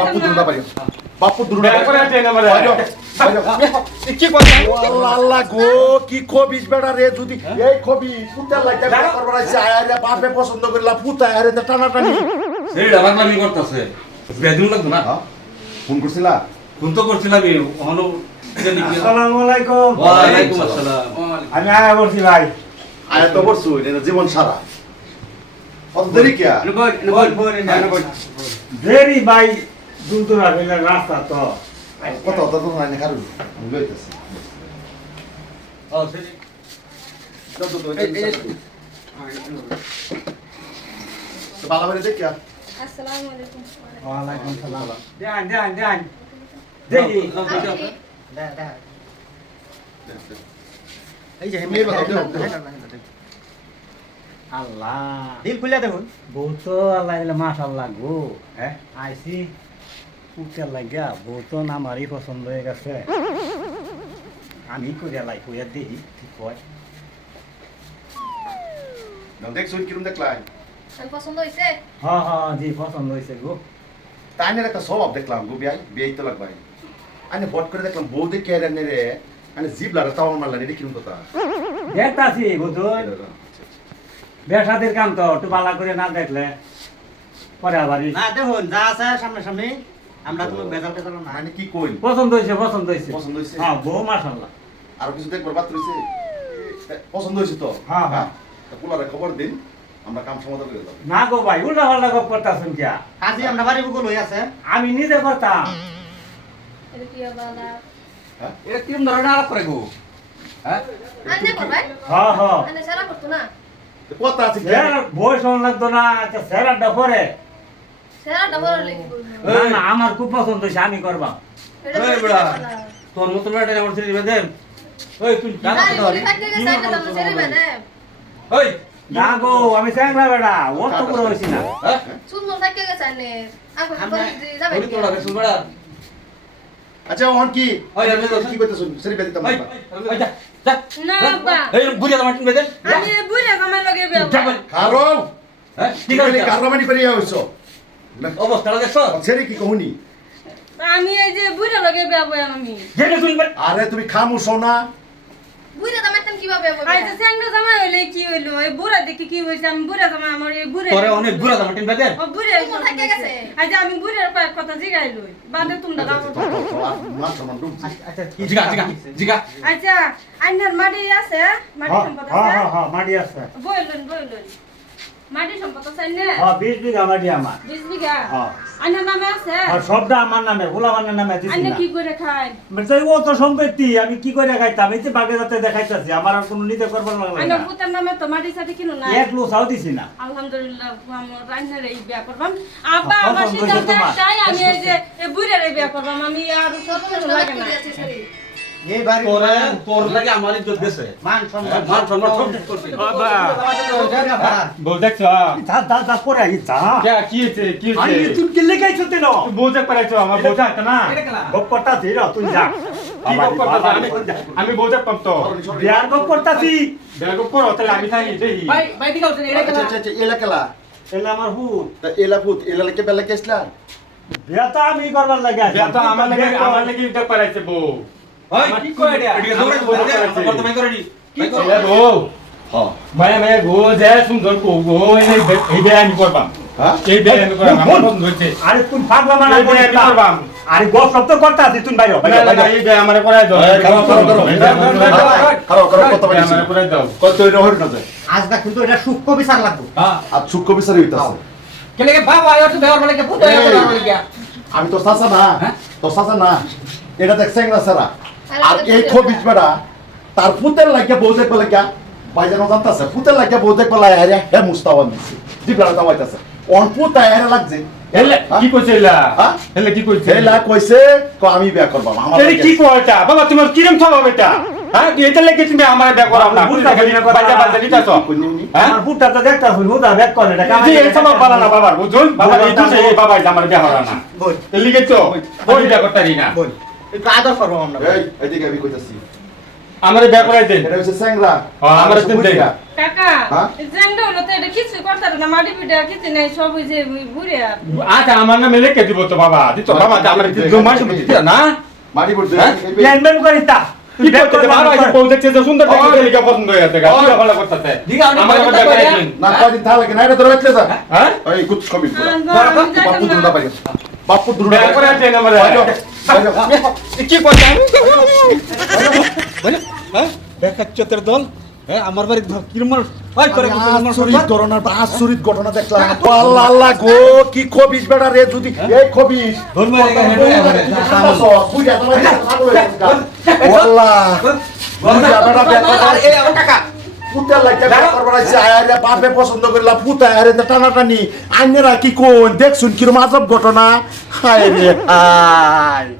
বাপু দুটা পারি বাপু বলে। কি আল্লাহ আল্লাহ গো কি খবিস বেড়া রে যদি এই খবি পুতার লাগে করবার আছে আয়ারে বাপে পছন্দ করলা পুতা আয়ারে টানা টানি এই আমার নামি করতেছে বেদিন লাগতো না ফোন করছিলা কোন তো করছিলাম হলো আসসালামু আলাইকুম ওয়ালাইকুম আসসালাম আমি আয়া বলছি ভাই আয়া তো বলছু এটা জীবন সারা অত দেরি কে ভেরি ভাই দূর দূর রাস্তা তো। কত কত তো নাই কারু আমি লইতেছি। ও সেটি তো ভালো করে দেখ আসসালামু আলাইকুম। ওয়ালাইকুম সালাম। দেন দেন দেন। দেখি আল্লাহ। দিল খুলে দেখুন। বউ তো আল্লাহ দিলে মাশাল্লাহ গো। হ্যাঁ আইসি পুকের লাগিয়া বউ তো আমারই পছন্দ হয়ে গেছে। আমি করিয়া লাই কইয়া দেখি ঠিক হয় দেখছুন কিরম দেখলাই আমি পছন্দ হইছে? হ্যাঁ হ্যাঁ জি পছন্দ হয়েছে গো। তাইনের একটা স্বভাব দেখলাম গো বিয়াই বিয়াই তো লাগবাই। আমি বট করে দেখলাম বউ দেখে রে রে আমি জিব লারা তাও মারলা এটা কিরম কথা? দেখতাছি বুঝুন বেসাদের কাম তো একটু বালা করে না দেখলে পরে আবারই না দেখুন যা আছে সামনে সামনে আমরা কোনো বেজাল টেজাল না। মানে কি কইল পছন্দ হয়েছে পছন্দ হয়েছে। পছন্দ হয়েছে? হ্যাঁ বউ মাশাল্লাহ আর কিছু দেখবার বাদ রয়েছে পছন্দ হয়েছে তো? হ্যাঁ, হ্যাঁ। তা পোলারে খবর দিন আমরা কাম সমাধান করে না গো ভাই উল্টা পাল্টা গপ করতাছেন কিয়া কাজী আমরা বাড়ি বুকুল হয়ে আছে। আমি নিজে করতাম। এটা কি বালা এটা কিরম ধরনের আলাপ করে গো। হ্যাঁ? হ্যাঁ হ্যাঁ। আন্নে সারা করতো না? কথা আছে? স্যার বই শোন লাগতো না আচ্ছা বলব না না আমার খুব পছন্দ হয়েছে আমি করবা। এই তোর মতো বেটা আমার ছেলে বেদেন ওই তুই না ওই না গো আমি চ্যাংলা বেড়া ও তো পুরো হয়েছি না। হ্যাঁ? সুন্দর গেছে যাবে ওই বেড়া। আচ্ছা ওহন কি? ওই আমি কি কইতে শুন না এই বুড়িয়া তোমার আমি বুড়া কামার লগে বিয়া যা বল কারও কি ঠিক কইলি আছে কারমানি করে হইছো অবস্থাটা দেখছ সেরি কি কহুনি? আমি এই যে বুড়া লগে বিয়া বই আমি আরে তুমি খামু কীভাবে স্যাংরা জামা হইলে কি হইল? এই বুড়া দেখি কি হইছে? আমি বুড়া জামা আমার এই বুড়া অনেক বুড়া ও বুড়া গেছে? আমি বুড়ার পায় কথা জিগাইলো বাদে তোমরা দাও সম্মান আচ্ছা জিগা জিগা জিগা। আচ্ছা আইনার মাটি আছে মাটি হ্যাঁ সম্পদ হ্যাঁ আছে? হ্যাঁ হ্যাঁ মাটি আছে। বইলন বইলন মাটি সম্পদ আছে না? হ্যাঁ বিশ বিঘা মাটি আমার। বিশ বিঘা? হ্যাঁ। আইনার নামে আছে? আর সবটা আমার নামে গোলামানের নামে দিছি না কি করে খায়? মানে ও তো সম্পত্তি আমি কি করে খাইতাম? এই যে বাগে যাতে দেখাইতাছি আমার আর কোনো নিতে করবার পুতার নামে তো মাটি সাথে কিনো না এক লোসাও দিছি না। আলহামদুলিল্লাহ আমার রান্নার এই বিয়া করবাম। আব্বা আমার সিদ্ধান্ত আমি এই যে বুড়ার এই বিয়া করবাম আমি আর সব লাগে না। গপ করতাছি আমি আমি পাম তো। বিয়ার গপ করতাছি করো তাহলে আমি থাকি দেখি আচ্ছা আচ্ছা আচ্ছা এলা আমার হুত এলা পুত এলা লেকে বেলা কেসলা? বিয়া তো আমি করবার লাগে। আমার লাগে আমার লাগে এটা বউ। হ্যাঁ। মায়া মায়া গো যে সুন্দর কো গো এই এই বে আমি হ্যাঁ? আরে মানা গপ শব্দ তুই বাইরে। না আমার করাই দাও। কত এটা যায় আজ কিন্তু এটা সূক্ষ্ম বিচার লাগবে। আর সূক্ষ্ম বিচারি হইতাছে। কেলে বাবা আয় তো বলে কে আমি তো না। তো চাচা না। এটা দেখছেন না সারা আর এই খবিজ বেড়া তার পুতের লাগে বউ দেখবে লাগিয়া ভাইজানো জানতাছে পুতের লাগে বউ দেখবে লাগে আরে হে মুস্তাওয়ান দিছে জিবলা দাওয়াইতাছে অন পুতা এর লাগছে। এলে কি কইছে এলা? এলে কি কইছে? হেলা কইছে ক আমি বিয়া করবাম আমার এলে কি কয়টা বাবা তোমার কিরম স্বভাব এটা? হ্যাঁ এটা লেগে তুমি আমার ব্যাগ করাও না। বুঝতে না। বাজা বাজা হ্যাঁ? আমার হুতটা তো হুদা ব্যাক করে এটা। এই বালা না বাবার বুঝুন? বাবা এই তো বাবা আমার বিয়া হরা না। বল। এলিগে তো বই বিয়া করতারি না। বল। একটু আদর করব আমরা। এই এদিকে আমি কইতাছি। আমার বিয়া করাই দেন। এটা হচ্ছে স্যাংরা হ্যাঁ, আমার দিন। কাকা হ্যাঁ? জেন্ডা হলো তো এটা কিছু করতে না মাটি পিঠা কিছু নাই সব ওই যে বুড়ে আচ্ছা আমার নামে লিখে দিব তো বাবা। দিত বাবা আমার জমা দিতে না? মাটি পড়ছে হ্যাঁ? প্ল্যান করিস তা। কি করতে হয়ে। কি ভালো করতেছে দিগা, আপনি আমার কয়দিন বিয়া থাকবেন, করাই হ্যাঁ? দেন না কয়দিন থাকলে কি না এটা ধরে রাখলে যা হ্যাঁ এই কুচ কবি আমি করতে বেকাচ্চতের দল হ্যাঁ আমার বাড়ি কিরম ওই করে আচরিত ধরনের আচরিত ঘটনা দেখলাম আল্লাহ আল্লাহ গো কি খবিস বেটা রে যদি এই খবিস আল্লাহ পুতের লাগে ব্যাপার বাড়াইছে আয়ারে বাপে পছন্দ করলা পুতা আয়ারে টানাটানি। আইনেরা কি কোন? দেখছুন কিরম আজব ঘটনা। হায় রে হায়।